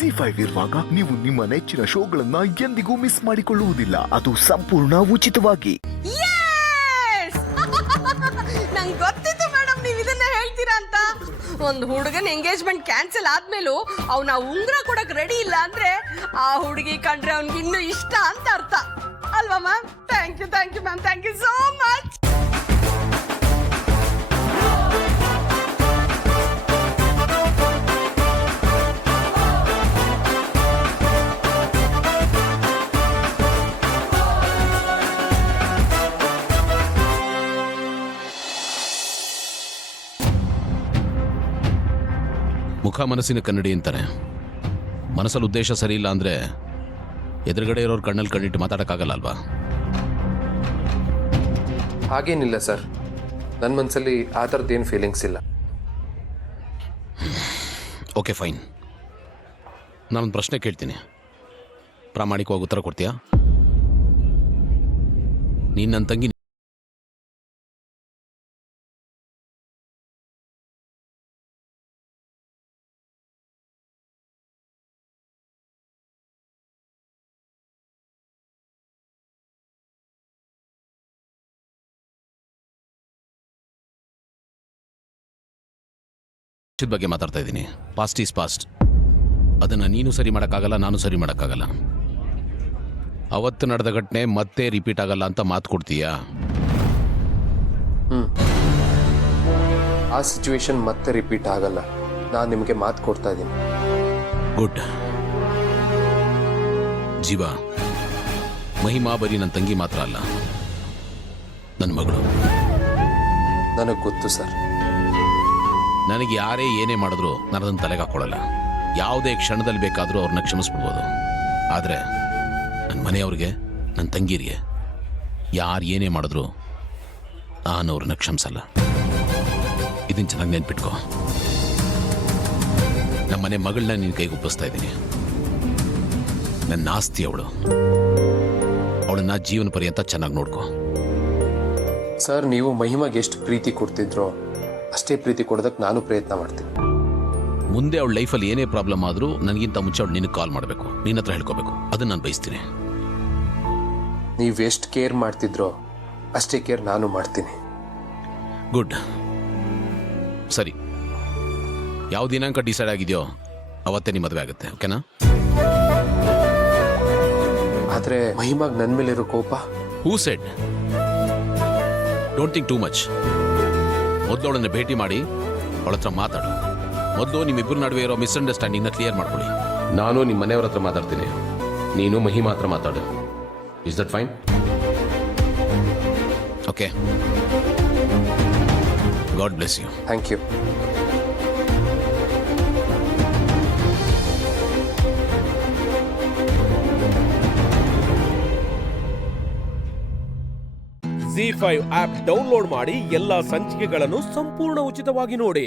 ZEE5 ಇರುವಾಗ ನೀವು ನಿಮ್ಮ ನೆಚ್ಚಿನ ಶೋಗಳನ್ನ ಎಂದಿಗೂ ಮಿಸ್ ಮಾಡಿಕೊಳ್ಳುವುದಿಲ್ಲ. ಅದು ಸಂಪೂರ್ಣ ಉಚಿತವಾಗಿ. ನಂಗೆ ಗೊತ್ತಿತ್ತು ಮೇಡಮ್ ನೀವು ಇದನ್ನ ಹೇಳ್ತೀರಾ ಅಂತ. ಒಂದು ಹುಡುಗನ ಎಂಗೇಜ್ಮೆಂಟ್ ಕ್ಯಾನ್ಸಲ್ ಆದ್ಮೇಲೂ ಅವನ ಉಂಗ್ರ ಕೊಡಕ್ ರೆಡಿ ಇಲ್ಲ ಅಂದ್ರೆ ಆ ಹುಡುಗಿ ಕಂಡ್ರೆ ಅವ್ನಿಗೆ ಇನ್ನೂ ಇಷ್ಟ ಅಂತ ಅರ್ಥ ಅಲ್ವಾ ma'am? Thank you ma'am, thank you so much. ಮುಖ ಮನಸ್ಸಿನ ಕನ್ನಡಿ ಅಂತಾರೆ. ಮನಸ್ಸಲ್ಲಿ ಉದ್ದೇಶ ಸರಿ ಇಲ್ಲ ಅಂದ್ರೆ ಎದುರುಗಡೆ ಇರೋರು ಕಣ್ಣಲ್ಲಿ ಕಣ್ಣಿಟ್ಟು ಮಾತಾಡೋಕ್ಕಾಗಲ್ಲ ಅಲ್ವಾ? ಹಾಗೇನಿಲ್ಲ ಸರ್, ನನ್ನ ಮನಸ್ಸಲ್ಲಿ ಆ ಥರದ್ದೇನು ಫೀಲಿಂಗ್ಸ್ ಇಲ್ಲ. Okay fine. ನಾನೊಂದು ಪ್ರಶ್ನೆ ಕೇಳ್ತೀನಿ, ಪ್ರಾಮಾಣಿಕವಾಗಿ ಉತ್ತರ ಕೊಡ್ತೀಯಾ? ನೀನು ನನ್ನ ತಂಗಿ ಬಗ್ಗೆ ಮಾತಾಡ್ತಾ ಇದ್ದೀನಿ. Past is past. ಅದನ್ನು ನೀನು ಸರಿ ಮಾಡೋಕ್ಕಾಗಲ್ಲ, ನಾನು ಸರಿ ಮಾಡೋಕ್ಕಾಗಲ್ಲ. ಅವತ್ತು ನಡೆದ ಘಟನೆ ಮತ್ತೆ ರಿಪೀಟ್ ಆಗಲ್ಲ ಅಂತ ಮಾತು ಕೊಡ್ತೀಯಾ? ಆ ಸಿಚುವೇಶನ್ ಮತ್ತೆ ರಿಪೀಟ್ ಆಗಲ್ಲ, ನಾನು ನಿಮಗೆ ಮಾತು ಕೊಡ್ತಾ ಇದ್ದೀನಿ. ಗುಡ್. ಜೀವ, ಮಹಿಮಾ ಬರೀ ನನ್ನ ತಂಗಿ ಮಾತ್ರ ಅಲ್ಲ, ನನ್ನ ಮಗಳು. ನನಗೆ ಗೊತ್ತು ಸರ್. ನನಗೆ ಯಾರೇ ಏನೇ ಮಾಡಿದ್ರು ನಾನು ಅದನ್ನು ತಲೆಗೆ ಹಾಕೊಳ್ಳಲ್ಲ. ಯಾವುದೇ ಕ್ಷಣದಲ್ಲಿ ಬೇಕಾದರೂ ಅವ್ರನ್ನ ಕ್ಷಮಿಸ್ಬಿಡ್ಬೋದು. ಆದರೆ ನನ್ನ ಮನೆಯವ್ರಿಗೆ, ನನ್ನ ತಂಗಿರಿಗೆ ಯಾರು ಏನೇ ಮಾಡಿದ್ರು ನಾನು ಅವ್ರನ್ನ ಕ್ಷಮಿಸಲ್ಲ. ಇದನ್ನು ಚೆನ್ನಾಗಿ ನೆನ್ಪಿಟ್ಕೋ. ನಮ್ಮ ಮನೆ ಮಗಳನ್ನ ನಿನ್ನ ಕೈಗೆ ಒಪ್ಪಿಸ್ತಾ ಇದ್ದೀನಿ. ನನ್ನ ಆಸ್ತಿ ಅವಳು. ಅವಳನ್ನ ಜೀವನ ಪರ್ಯಂತ ಚೆನ್ನಾಗಿ ನೋಡ್ಕೋ. ಸರ್, ನೀವು ಮಹಿಮಾಗೆ ಎಷ್ಟು ಪ್ರೀತಿ ಕೊಡ್ತಿದ್ರೋ ಅಷ್ಟೇ ಪ್ರೀತಿ ಕೊಡೋದಕ್ಕೆ ನಾನು ಪ್ರಯತ್ನ ಮಾಡ್ತೀನಿ. ಮುಂದೆ ಅವಳ ಲೈಫಲ್ಲಿ ಏನೇ ಪ್ರಾಬ್ಲಮ್ ಆದರೂ ನನಗಿಂತ ಮುಂಚೆ ಅವಳು ನಿನಗೆ ಕಾಲ್ ಮಾಡಬೇಕು, ನಿನ್ನ ಹತ್ರ ಹೇಳ್ಕೋಬೇಕು. ಅದನ್ನು ನಾನು ಬಯಸ್ತೀನಿ. ನೀವು ಎಷ್ಟು ಕೇರ್ ಮಾಡ್ತಿದ್ರೋ ಅಷ್ಟೇ ಕೇರ್ ನಾನು ಮಾಡ್ತೀನಿ. ಗುಡ್. ಸರಿ, ಯಾವ ದಿನಾಂಕ ಡಿಸೈಡ್ ಆಗಿದೆಯೋ ಅವತ್ತೇ ನಿಮ್ಮ ಮದುವೆ ಆಗುತ್ತೆ, ಓಕೆನಾ? ಆದರೆ ಮಹಿಮಾಗ್ ನನ್ನ ಮೇಲಿರೋ ಕೋಪ. ಹೂ shed? Don't think too much. ಮೊದಲು ಅವಳನ್ನು ಭೇಟಿ ಮಾಡಿ ಅವಳ ಹತ್ರ ಮಾತಾಡು. ಮೊದಲು ನಿಮ್ಮಿಬ್ಬರ ನಡುವೆ ಇರೋ ಮಿಸ್ಅಂಡರ್ಸ್ಟ್ಯಾಂಡಿಂಗ್ನ ಕ್ಲಿಯರ್ ಮಾಡ್ಕೊಳ್ಳಿ. ನಾನು ನಿಮ್ಮ ಮನೆಯವ್ರ ಹತ್ರ ಮಾತಾಡ್ತೀನಿ, ನೀನು ಮಹಿಮಾ ಹತ್ರ ಮಾತಾಡು. Is that fine? Okay. God bless you. Thank you. ZEE5 app download ಮಾಡಿ ಎಲ್ಲಾ ಸಂಚಿಕೆಗಳನ್ನು ಸಂಪೂರ್ಣ ಉಚಿತವಾಗಿ ನೋಡಿ.